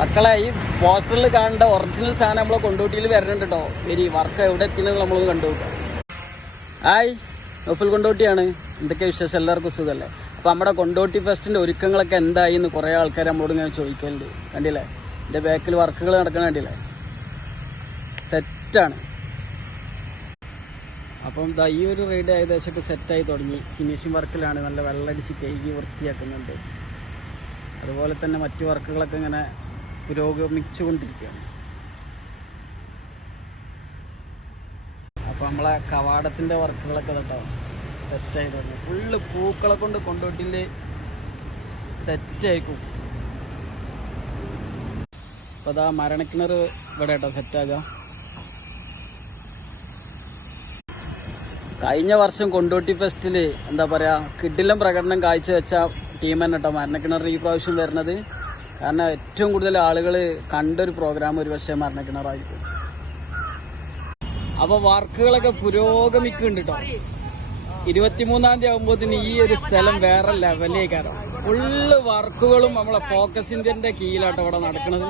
മക്കളെ ഈ പോസ്റ്ററിൽ കാണേണ്ട ഒറിജിനൽ സാധനം നമ്മളെ കൊണ്ടോട്ടിയിൽ വരുന്നുണ്ട് കേട്ടോ. വരി വർക്ക് എവിടെ എത്തിയെന്ന് നമ്മളൊന്ന് കണ്ടുപോകാം. ഹായ്, നൗഫൽ കൊണ്ടോട്ടിയാണ്. എന്തൊക്കെ വിശേഷം? എല്ലാവർക്കും സുഖമല്ലേ? അപ്പൊ നമ്മുടെ കൊണ്ടോട്ടി ഫെസ്റ്റിന്റെ ഒരുക്കങ്ങളൊക്കെ എന്തായി എന്ന് കുറെ ആൾക്കാർ നമ്മളോട് ഇങ്ങനെ ചോദിക്കലുണ്ട്. കണ്ടില്ലേ, എന്റെ ബാക്കിൽ വർക്കുകൾ നടക്കണ കണ്ടില്ലേ? സെറ്റാണ്. അപ്പം ഈ ഒരു റൈഡ് ഏകദേശമൊക്കെ സെറ്റായി തുടങ്ങി. ഫിനിഷിംഗ് വർക്കിലാണ്. നല്ല വെള്ളടിച്ച് കഴുകി വൃത്തിയാക്കുന്നുണ്ട്. അതുപോലെ തന്നെ മറ്റു വർക്കുകളൊക്കെ ഇങ്ങനെ പുരോഗമിച്ചുകൊണ്ടിരിക്കുകയാണ്. അപ്പോൾ നമ്മളെ കവാടത്തിൻ്റെ വർക്കുകളൊക്കെ കേട്ടോ സെറ്റായി തുടങ്ങി. ഫുള്ള് പൂക്കളെ കൊണ്ട് കൊണ്ടോട്ടിയിൽ സെറ്റായിക്കും. അപ്പോൾ അതാ മരണക്കിണർ ഇവിടെ കേട്ടോ സെറ്റാകാം. കഴിഞ്ഞ വർഷം കൊണ്ടോട്ടി ഫെസ്റ്റിൽ എന്താ പറയുക, കിടിലം പ്രകടനം കാഴ്ചവെച്ച ടീം തന്നെ കേട്ടോ മരണക്കിണർ ഈ പ്രാവശ്യം വരുന്നത്. കാരണം ഏറ്റവും കൂടുതൽ ആളുകൾ കണ്ടൊരു പ്രോഗ്രാം ഒരുപക്ഷെ മരണക്കിണറായിരിക്കും. അപ്പോൾ വർക്കുകളൊക്കെ പുരോഗമിക്കുന്നുണ്ട് കേട്ടോ. 23-ാം തീയതി ആകുമ്പോഴത്തേന് ഈ ഒരു സ്ഥലം വേറെ ലെവലിലേക്കാരോ. ഫുള്ള് വർക്കുകളും നമ്മളെ ഫോക്കസ് ഇന്ത്യൻ്റെ കീഴിലാട്ടോ ഇവിടെ നടക്കുന്നത്.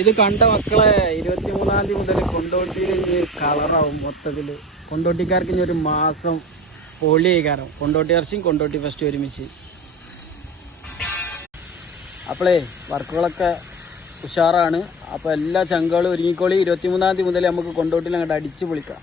ഇത് കണ്ട മക്കളെ 23-ാം തീയതി മുതൽ കൊണ്ടോട്ടിയിൽ കളറാവും മൊത്തത്തിൽ. കൊണ്ടോട്ടിക്കാർക്ക് ഇനി ഒരു മാസം പൊളിയേക്കാരം. കൊണ്ടോട്ടി ഇറച്ചിയും കൊണ്ടോട്ടി ഫെസ്റ്റ് ഒരുമിച്ച്. അപ്പോളേ വർക്കുകളൊക്കെ ഉഷാറാണ്. അപ്പോൾ എല്ലാ ചങ്കുകളും ഒരുങ്ങിക്കോളി. 23-ാം തീയതി മുതൽ നമുക്ക് കൊണ്ടോട്ടിയിൽ അങ്ങോട്ട് അടിച്ചു പൊളിക്കാം.